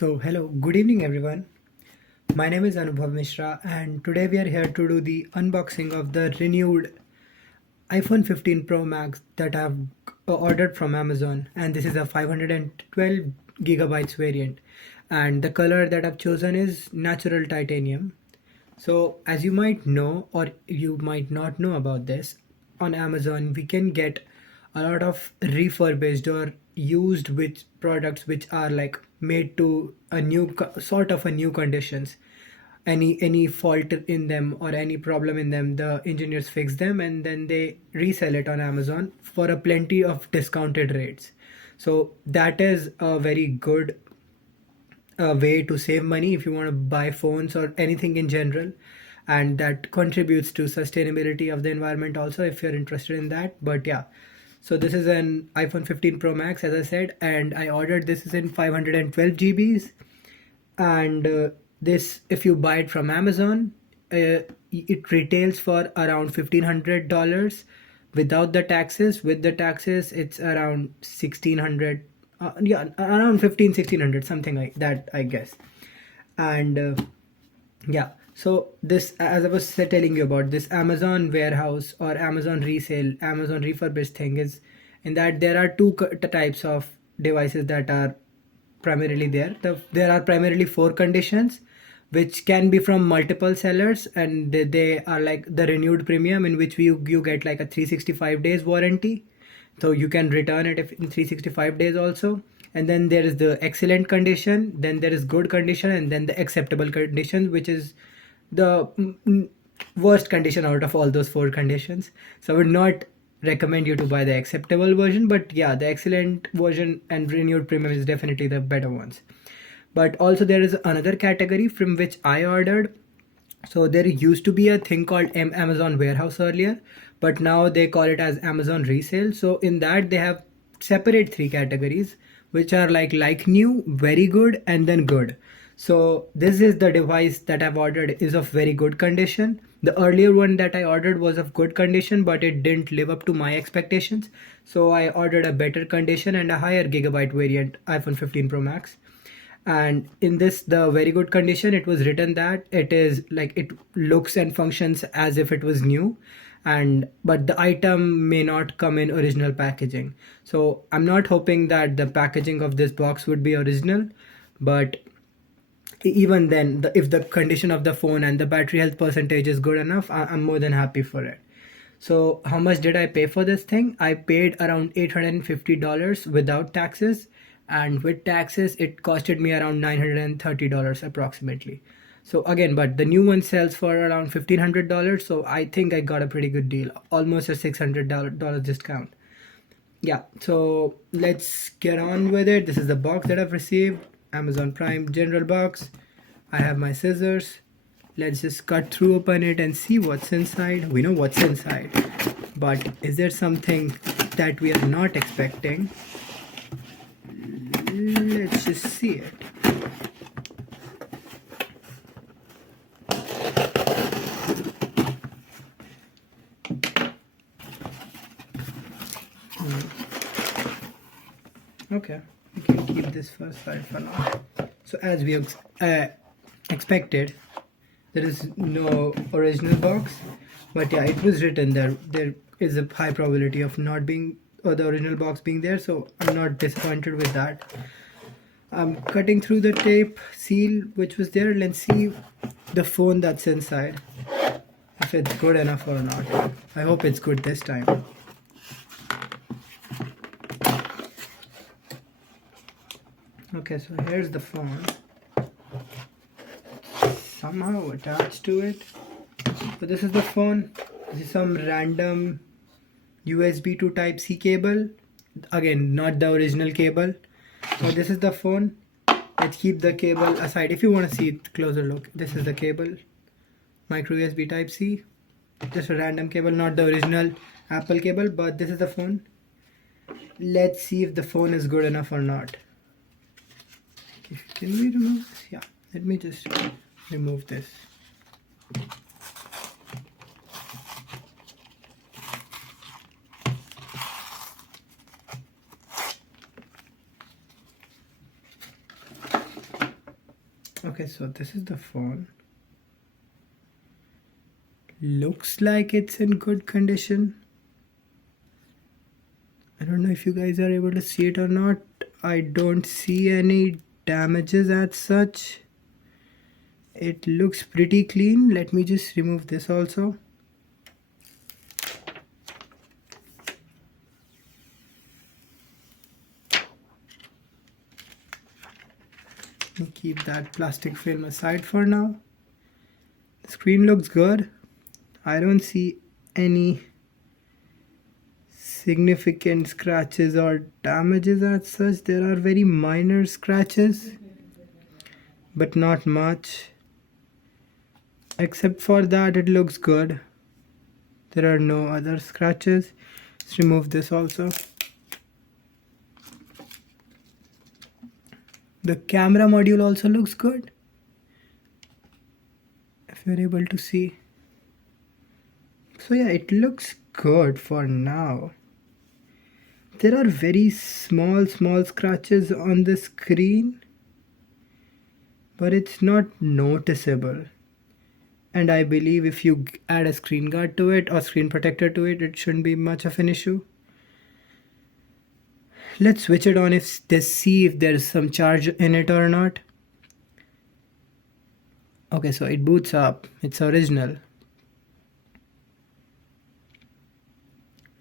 Hello, good evening everyone. My name is Anubhav Mishra and today we are here to do the unboxing of the renewed iPhone 15 Pro Max that I've ordered from Amazon, and this is a 512 gigabytes variant, and the color that I've chosen is natural titanium. So as you might know or you might not know about this, on Amazon we can get a lot of refurbished or used which products which are like made to a sort of a new conditions. Any fault in them or any problem in them, the engineers fix them and then they resell it on Amazon for a plenty of discounted rates. So that is a very good way to save money if you want to buy phones or anything in general, and that contributes to sustainability of the environment also if you're interested in that. But yeah, so this is an iPhone 15 Pro Max, as I said, and I ordered this is in 512 GBs. And this, if you buy it from Amazon, it retails for around $1,500 without the taxes. With the taxes it's around 1,600, yeah, around 1500 1600, something like that, I guess. And yeah, so this, as I was telling you about this Amazon warehouse or Amazon resale, Amazon refurbished thing, is in that there are two types of devices that are primarily there. There are primarily four conditions which can be from multiple sellers, and they are like the renewed premium, in which you get like a 365 days warranty, so you can return it if in 365 days also. And then there is the excellent condition, then there is good condition, and then the acceptable condition, which is the worst condition out of all those four conditions. So I would not recommend you to buy the acceptable version, but yeah, the excellent version and renewed premium is definitely the better ones. But also there is another category from which I ordered. So there used to be a thing called Amazon warehouse earlier, but now they call it as Amazon resale. So in that they have separate three categories, which are like new, very good, and then good. So this is the device that I've ordered is of very good condition. The earlier one that I ordered was of good condition, but it didn't live up to my expectations. So I ordered a better condition and a higher gigabyte variant iPhone 15 Pro Max. And in this, the very good condition, it was written that it is like it looks and functions as if it was new, and but the item may not come in original packaging. So I'm not hoping that the packaging of this box would be original, but even then, if the condition of the phone and the battery health percentage is good enough, I'm more than happy for it. So how much did I pay for this thing? I paid around $850 without taxes, and with taxes it costed me around $930 approximately. So again, but the new one sells for around $1,500, so I think I got a pretty good deal, almost a $600 discount. Yeah, so let's get on with it. This is the box that I've received, Amazon Prime general box. I have my scissors. Let's just cut through, open it, and see what's inside. We know what's inside, but is there something that we are not expecting? Let's just see it. Okay, we can keep this first side for now. So as we expected, there is no original box, but yeah, it was written there is a high probability of not being, or the original box being there, so I'm not disappointed with that. I'm cutting through the tape seal which was there. Let's see the phone that's inside, if it's good enough or not. I hope it's good this time. Okay, so here's the phone, somehow attached to it. So this is the phone. This is some random USB to type C cable, again not the original cable. So this is the phone. Let's keep the cable aside. If you want to see it closer look, this is the cable, micro USB type C, just a random cable, not the original Apple cable, but this is the phone. Let's see if the phone is good enough or not. Can we remove this? Yeah, let me just remove this. Okay, so this is the phone. Looks like it's in good condition. I don't know if you guys are able to see it or not. I don't see any damages as such. It looks pretty clean. Let me just remove this also. Let me keep that plastic film aside for now. The screen looks good. I don't see any significant scratches or damages as such. There are very minor scratches, but not much. Except for that, it looks good. There are no other scratches. Let's remove this also. The camera module also looks good, if you're able to see. So yeah, it looks good for now. There are very small scratches on the screen, but it's not noticeable. And I believe if you add a screen guard to it or screen protector to it, it shouldn't be much of an issue. Let's switch it on if they see if there's some charge in it or not. Okay, so it boots up. It's original.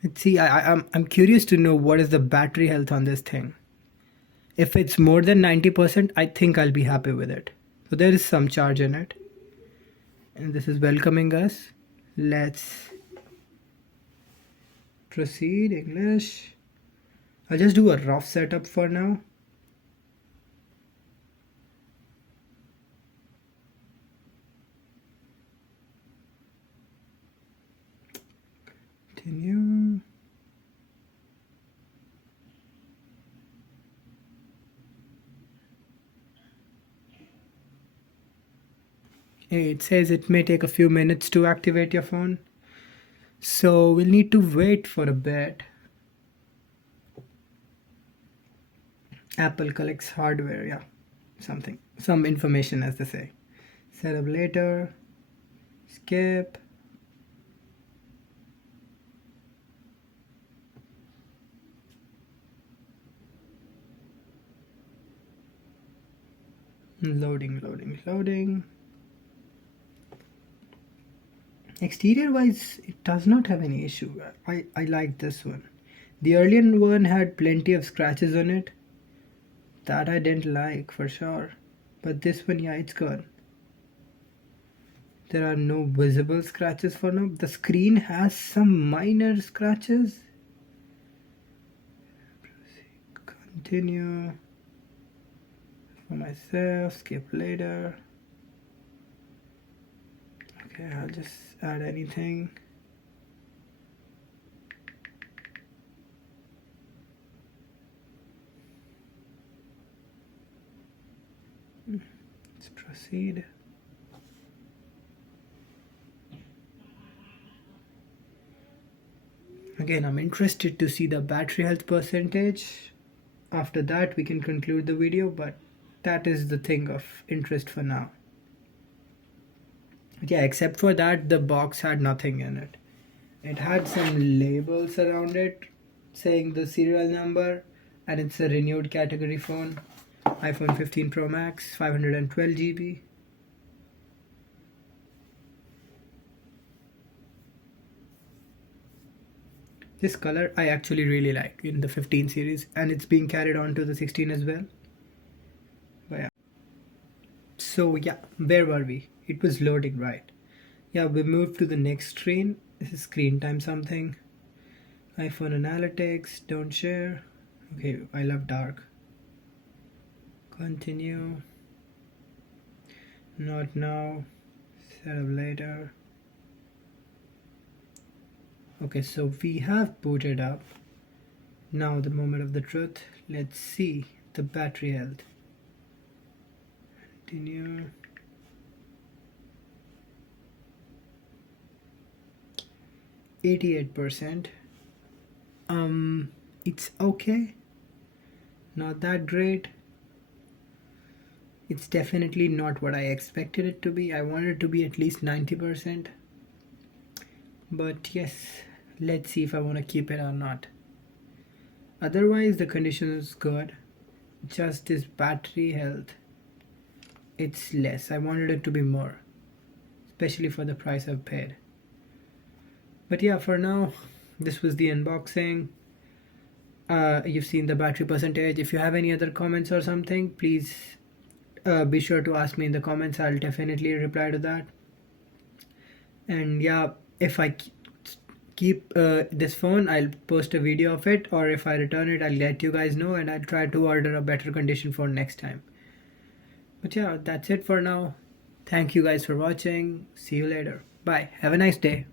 Let's see. I'm curious to know what is the battery health on this thing. If it's more than 90%, I think I'll be happy with it. So there is some charge in it. And this is welcoming us. Let's proceed. English. I'll just do a rough setup for now. Continue. It says it may take a few minutes to activate your phone. So we'll need to wait for a bit. Apple collects hardware, yeah. Some information as they say. Set up later. Skip. Loading. Exterior wise, it does not have any issue. I like this one. The earlier one had plenty of scratches on it. That I didn't like for sure. But this one, yeah, it's good. There are no visible scratches for now. The screen has some minor scratches. Continue. For myself, skip later. Okay, I'll just add anything. Let's proceed. Again, I'm interested to see the battery health percentage. After that, we can conclude the video, but that is the thing of interest for now. Yeah, except for that, the box had nothing in it. It had some labels around it saying the serial number, and it's a renewed category phone. iPhone 15 Pro Max, 512 GB. This color I actually really like in the 15 series, and it's being carried on to the 16 as well. But yeah. So yeah, where were we? It was loading, right? Yeah, we moved to the next screen. This is screen time something. iPhone analytics, don't share. Okay, I love dark. Continue. Not now. Set up later. Okay, so we have booted up. Now the moment of the truth. Let's see the battery health. Continue. 88%. It's okay. Not that great. It's definitely not what I expected it to be. I wanted it to be at least 90%. But yes, let's see if I want to keep it or not. Otherwise, the condition is good. Just this battery health, it's less. I wanted it to be more, especially for the price I've paid. But yeah, for now, this was the unboxing. You've seen the battery percentage. If you have any other comments or something, please be sure to ask me in the comments. I'll definitely reply to that. And yeah, if I keep this phone, I'll post a video of it, or if I return it, I'll let you guys know, and I'll try to order a better condition phone next time. But yeah, that's it for now. Thank you guys for watching. See you later. Bye. Have a nice day.